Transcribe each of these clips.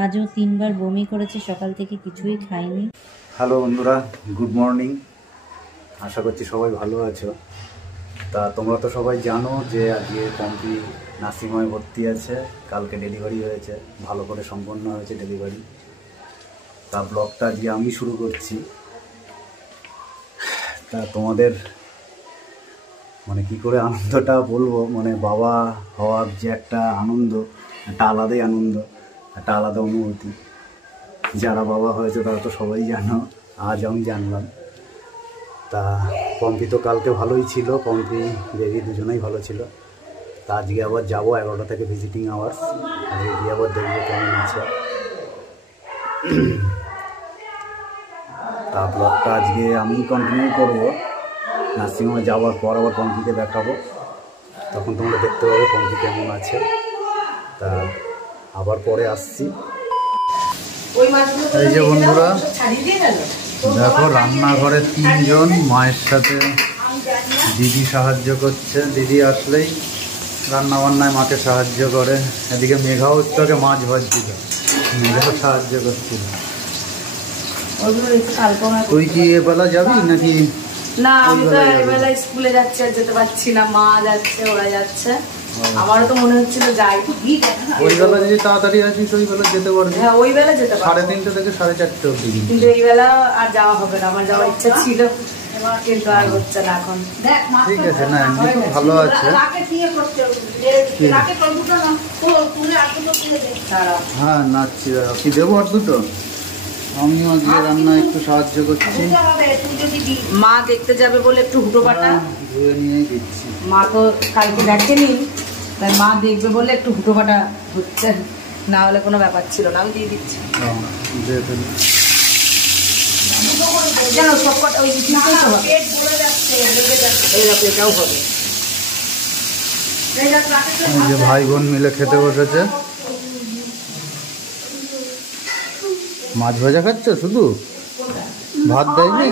আজও 3 বার বমি করেছে, সকাল থেকে কিছুই খায়নি। হ্যালো বন্ধুরা, গুড মর্নিং। আশা করছি সবাই ভালো আছো। তা তোমরা তো সবাই জানো যে আজকে পম্পি নার্সিংহোমে ভর্তি আছে। কালকে ডেলিভারি হয়েছে, ভালো করে সম্পন্ন হয়েছে ডেলিভারি। তা ব্লগটা আজকে আমি শুরু করছি। তা তোমাদের মানে কি করে আনন্দটা বলবো, মানে বাবা হওয়ার যে একটা আনন্দ, একটা আলাদাই আনন্দ, একটা আলাদা অনুভূতি। যারা বাবা হয়েছে তারা তো সবাই জানো, আজ আমি জানলাম। তা পম্পি তো কালকে ভালোই ছিল, পম্পি বেবি দুজনেই ভালো ছিল। তা আজকে আবার যাবো 11টা থেকে ভিজিটিং আওয়ার্স, আজকে গিয়ে আবার দেখবো কেমন আছে। তা ব্লগটা আজকে আমি কন্টিনিউ করবো। নার্সিংহোমে যাওয়ার পর আবার পম্পিকে দেখাবো, তখন তোমরা দেখতে পাবে পম্পি কেমন আছে। তা আবার পরে আসছি। এই যে বন্ধুরা দেখো, রান্নাঘরে 3 জন, মায়ের সাথে দিদি সাহায্য করছে। দিদি আসলেই রান্না বান্নায় মাকে সাহায্য করে। এদিকে মেঘাও একটু মাছ ভাজছিল, মেঘাও সাহায্য করছিল। তুই কি এবেলা যাবি নাকি? না, আমি তো এবেলা স্কুলে যাচ্ছি, আর যেতে পারছি না। মা যাচ্ছে, ওরা যাচ্ছে, আমারও তো মনে হচ্ছিল যাই। ওই বেলা যদি তাড়াতাড়ি আসিস ওই বেলা যেতে পারবি। হ্যাঁ, ওই বেলা যেতে পারবো 3:30 থেকে 4:30 অবধি। কিন্তু এই বেলা আর যাওয়া হবে না, আমার যাওয়ার ইচ্ছা ছিল কিন্তু আর হচ্ছে না এখন। ঠিক আছে, না এমনি তো ভালো আছে। হ্যাঁ নাচছি, কি দেবো আর দুটো? আমিও আজকে রান্না একটু সাহায্য করছি। মা দেখতে যাবে বলে একটু হুটো পাটা ধুয়ে নিয়ে দিচ্ছি। মা তো কালকে দেখেনি, তাই মা দেখবে বলে একটু হুটো পাটা হচ্ছে, না হলে কোনো ব্যাপার ছিল না। আমি দিয়ে দিচ্ছি যেন সব কটা ওই চিন্তাই তো হবে। এটাও হবে। এই যে ভাই বোন মিলে খেতে বসেছে। মাছ ভাজা খাচ্ছ শুধু? ভাত দেয়নি?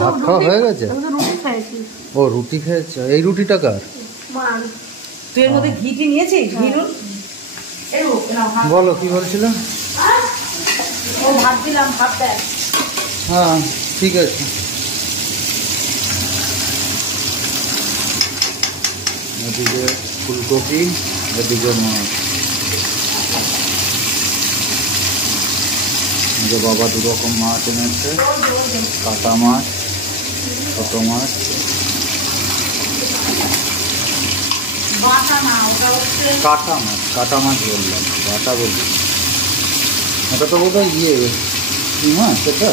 ভাত খাওয়া হয়ে গেছে? ও রুটি খেয়েছ। এই রুটিটা কার? তুই এর মধ্যে ঘি কি নিয়েছিস? বলো কি বলছিল? ভাত দিলাম, ভাত দেয়। হ্যাঁ ঠিক আছে। এদিকে ফুলকপি, এদিকে মাছ। যে বাবা 2 রকম মাছ এনেছে, কাটা মাছ, ছোট মাছ। কাটা মাছ বললাম, বাটা বলছি। এটা তো বোধ হয় কি মাছ এটা?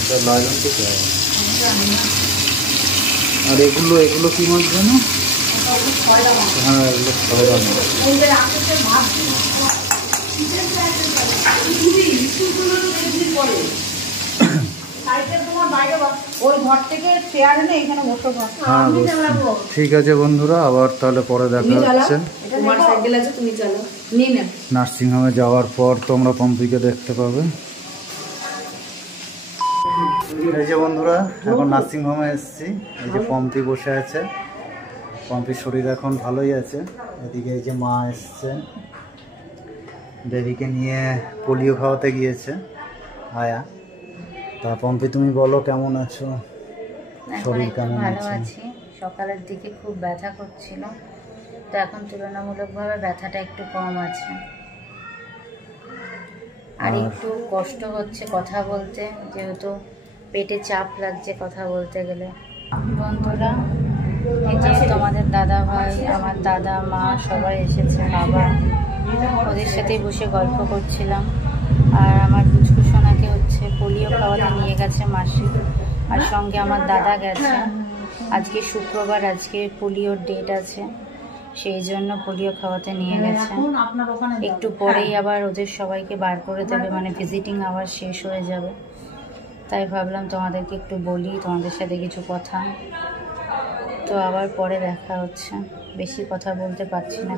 এটা লাইলন ঠিক আছে। আর এগুলো কি মাছ যেন? হ্যাঁ এগুলো খয়রা মাছ। ঠিক আছে বন্ধুরা, আবার তাহলে পরে দেখা হচ্ছে। নার্সিংহোমে যাওয়ার পর তোমরা পম্পিকে দেখতে পাবে। এই যে বন্ধুরা, এখন নার্সিংহোমে এসেছি। এই যে পম্পি বসে আছে, পম্পির শরীর এখন ভালোই আছে। এদিকে এই যে মা এসছে, বেবিকে নিয়ে পোলিও খাওয়াতে গিয়েছে আয়া। তা পম্পি তুমি বলো কেমন আছো, শরীর কেমন আছে? সকালের দিকে খুব ব্যথা করছিল, তো এখন তুলনামূলকভাবে ব্যথাটা একটু কম আছে। আর একটু কষ্ট হচ্ছে কথা বলতে, যেহেতু পেটে চাপ লাগছে কথা বলতে গেলে। বন্ধুরা, এই যে তোমাদের দাদা ভাই, আমার দাদা, মা সবাই এসেছে, বাবা, ওদের সাথেই বসে গল্প করছিলাম। আর আমার পুচকুসোনাকে হচ্ছে পোলিও খাওয়াতে নিয়ে গেছে মাসি, আর সঙ্গে আমার দাদা গেছে। আজকে শুক্রবার, আজকে পোলিওর ডেট আছে, সেই জন্য পোলিও খাওয়াতে নিয়ে গেছে। একটু পরেই আবার ওদের সবাইকে বার করে দেবে, মানে ভিজিটিং আওয়ার শেষ হয়ে যাবে। তাই ভাবলাম তোমাদেরকে একটু বলি, তোমাদের সাথে কিছু কথা। তো আবার পরে দেখা হচ্ছে, বেশি কথা বলতে পারছি না,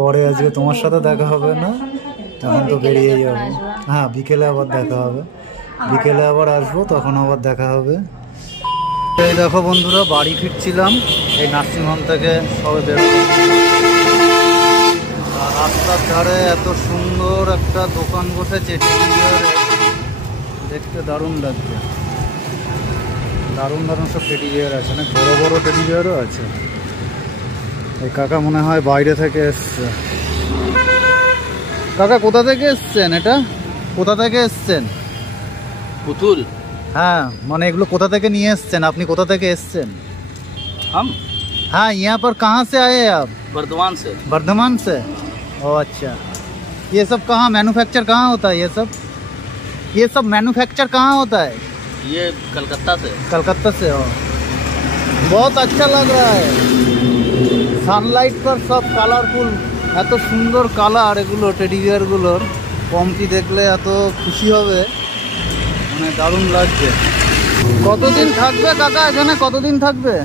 পরে আজকে তোমার সাথে দেখা হবে না, তখন তো বেরিয়ে যাবো। হ্যাঁ বিকেলে আবার দেখা হবে, বিকেলে আবার আসবো, তখন আবার দেখা হবে। এই দেখো বন্ধুরা, বাড়ি ফিরছিলাম এই নার্সিংহোম থেকে, সবে বেরোলাম। রাস্তার ধারে এত সুন্দর একটা দোকান বসেছে টেডি বিয়ারের, দেখতে দারুণ লাগছে। দারুণ দারুণ সব টেডি বিয়ার আছে, অনেক বড় বড় টেডি বিয়ারও আছে। এই কাকা মনে হয় বাইরে থেকে এসছে। কাকা কোথা থেকে এসছেন? এটা কোথা থেকে এসছেন? पुतुल হ্যাঁ, মানে এগুলো কোথা থেকে নিয়ে এসছেন? আপনি কোথা থেকে এসছেন? हम हाँ, यहाँ पर कहाँ से आए आप? बर्धमान से। बर्धमान से? ओ अच्छा। ये सब कहाँ मैन्युफैक्चर कहाँ होता है? ये सब मैन्युफैक्चर कहाँ होता है? ये कलकत्ता से। कलकत्ता से हो। बहुत अच्छा लग रहा है, সানলাইট पर सब কালারফুল, এত সুন্দর কালার এগুলো টেডি বিয়ারগুলোর। পম্পি দেখলে এত খুশি হবে, মানে দারুণ লাগছে। কতদিন থাকবে কাকা এখানে? কতদিন থাকবে?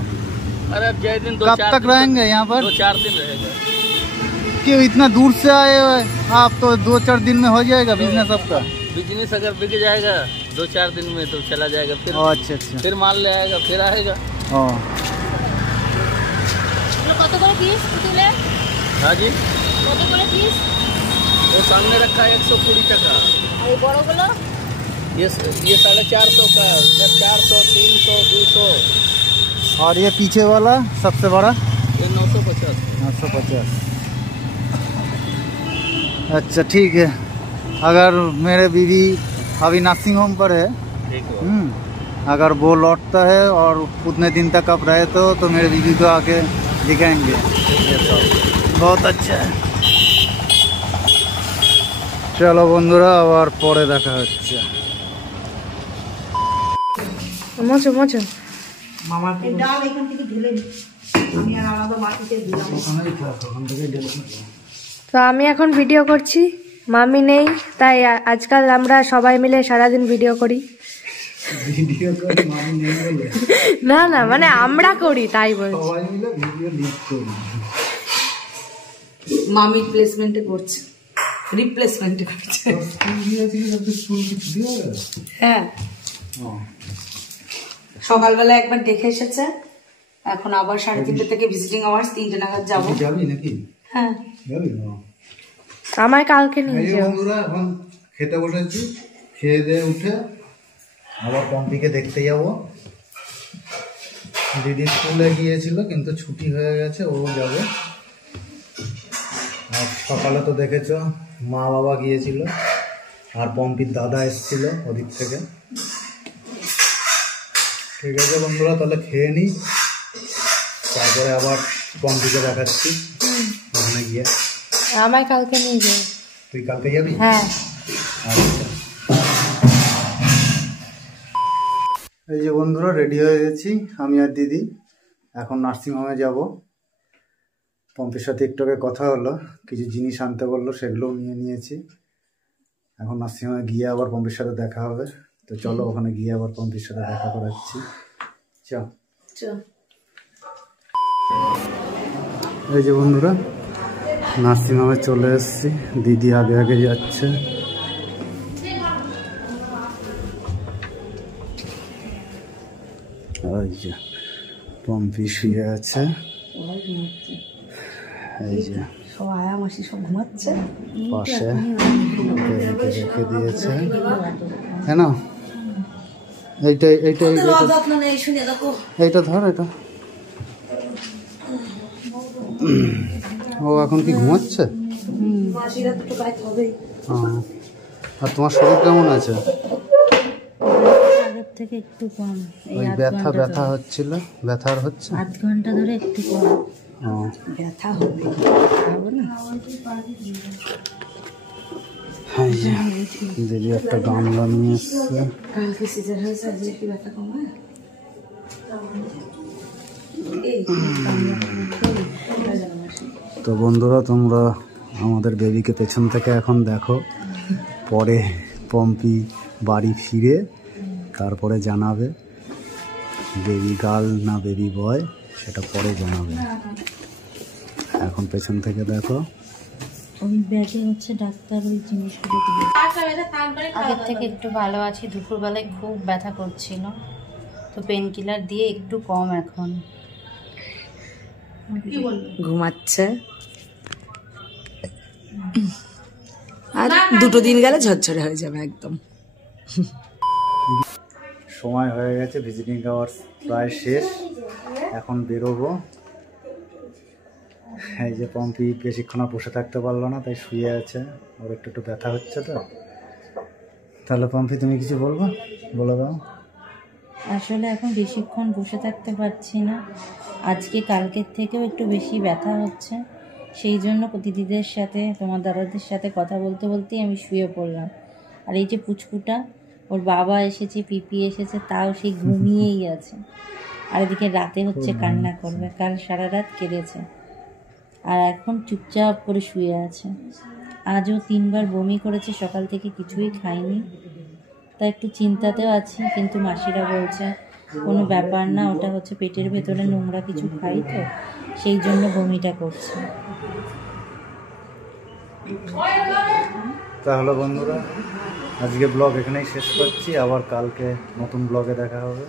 अरे अब जय दिन कब तक रहेंगे यहाँ पर? 2-4 दिन रहेगा। क्यों इतना दूर से आए हो आप? तो 2-4 दिन में हो जाएगा बिजनेस आपका? बिजनेस अगर बिक जाएगा 2-4 दिन में तो चला जाएगा, फिर ओ अच्छा अच्छा। फिर माल ले आएगा, फिर आएगा। ও কত করে পিস পুতুলে? हाँ जी, কত করে পিস? वो सामने रखा है 120 टका। আর এই বড়গুলো? ये 450 का है, उधर 400, 300, 200, और ये पीछे वाला सबसे बड़ा? ये 950। 950। अच्छा ठीक है। अगर मेरे बीवी अभी नर्सिंग होम पर है, ठीक है। अगर वो लौटता है और उतने दिन तक आप रहे तो मेरे बीवी को आके दिखाएंगे। बहुत अच्छा है। চলো বন্ধুরা, আবার পরে দেখা হচ্ছে। মোচো মোচো। মামাকে ডাল এখান থেকে ঢেলে দিই, আমি আর আলাদা বাটিতে দিলাম। তো আমি এখন ভিডিও করছি, মামি নেই, তাই আজকাল আমরা সবাই মিলে সারাদিন ভিডিও করি। ভিডিও করে মামি নেই বলে না না, মানে আমরা করি তাই বলছি। সবাই মিলে ভিডিও লিড করি। মামির প্লেসমেন্টে করছে, রিপ্লেসমেন্টে করছে। হ্যাঁ, সকালবেলা একবার দেখে এসেছে, এখন আবার 3:30 থেকে ভিজিটিং আওয়ার্স, 3টে নাগাদ যাবো। যাবি নাকি? হ্যাঁ, যাবি না? আমার কালকে নিয়ে এই যে যাও। বন্ধুরা এখন খেতে বসেছি, খেয়ে দিয়ে উঠে আবার পম্পিকে দেখতে যাব। দিদি স্কুলে গিয়েছিল কিন্তু ছুটি হয়ে গেছে, ও যাবে। আর সকালে তো দেখেছো মা বাবা গিয়েছিল, আর পম্পির দাদা এসেছিল ওদিক থেকে। ঠিক আছে বন্ধুরা, তাহলে খেয়ে নিই, তারপরে আবার পম্পিকে দেখাচ্ছি ওখানে গিয়ে। আমায় কালকে নিয়ে যাও। তুই কালকে যাবি? হ্যাঁ। আচ্ছা। এই যে বন্ধুরা রেডি হয়ে গেছি আমি আর দিদি, এখন নার্সিংহোমে যাব। পম্পির সাথে একটু আগে কথা হলো, কিছু জিনিস আনতে বললো, সেগুলোও নিয়ে নিয়েছি। এখন নার্সিংহোমে গিয়ে আবার পম্পির সাথে দেখা হবে, তো চলো ওখানে গিয়ে আবার পম্পির সাথে দেখা করাচ্ছি। এই যে বন্ধুরা নার্সিংহোমে চলে এসেছি, দিদি আগে আগে যাচ্ছে। ওই যে পম্পি শুয়ে আছে, এই যে সব আয়া মাসি সব ঘুমাচ্ছে পাশে রেখে দিয়েছে। কেন এইটা এইটা যত্ন নেই, শুনে দেখো। এইটা ধর, এটা ও এখন কি ঘুমাচ্ছে? মাসিরা তো গাইতে হবেই। আর তোমার শরীর কেমন আছে? আগের থেকে একটু কম। ওই ব্যথা ব্যথা হচ্ছিল, ব্যথা আর হচ্ছে? 8 ঘন্টা ধরে একটু কম। ব্যথা হবে, খাবো না। এই যে দিদি একটা গামলা নিয়ে এসছে। কালকে সিজার হয়েছে, আজকে কি ব্যথা কমে? তো বন্ধুরা তোমরা আমাদের বেবিকে পেছন থেকে এখন দেখো, পরে পম্পি বাড়ি ফিরে তারপরে জানাবে বেবি গার্ল না বেবি বয়, সেটা পরে জানাবে। এখন পেছন থেকে দেখো। ওই ব্যাগে হচ্ছে ডাক্তার ওই জিনিসগুলো দিবে। আগের থেকে একটু ভালো আছি, দুপুরবেলায় খুব ব্যথা করছিল, তো পেন কিলার দিয়ে একটু কম এখন। ঘুমাচ্ছে। আর 2 দিন গেলে ঝরঝরে হয়ে যাবে একদম। সময় হয়ে গেছে, ভিজিটিং আওয়ার্স প্রায় শেষ, এখন বেরোবো। এই যে পম্পি বেশিক্ষণ আর বসে থাকতে পারলো না, তাই শুয়ে আছে, ওর একটু ব্যথা হচ্ছে তো। তাহলে পম্পি তুমি কিছু বলবো, বলে দাও। আসলে এখন বেশিক্ষণ বসে থাকতে পারছি না, আজকে কালকের থেকেও একটু বেশি ব্যথা হচ্ছে, সেই জন্য দিদিদের সাথে তোমার দাদাদের সাথে কথা বলতে বলতেই আমি শুয়ে পড়লাম। আর এই যে পুচকুটা, ওর বাবা এসেছে, পিপি এসেছে, তাও সেই ঘুমিয়েই আছে। আর এদিকে রাতে হচ্ছে কান্না করবে, কাল সারা রাত কেঁদেছে, আর এখন চুপচাপ করে শুয়ে আছে। আজও 3 বার বমি করেছে, সকাল থেকে কিছুই খায়নি, তা একটু চিন্তাতেও আছি। কিন্তু মাসিরা বলছে কোনো ব্যাপার না, ওটা হচ্ছে পেটের ভেতরে নোংরা কিছু খাই তো, সেই জন্য বমিটা করছে। তাহলে বন্ধুরা, আজকে ব্লগ এখানেই শেষ করছি, আবার কালকে নতুন ব্লগে দেখা হবে।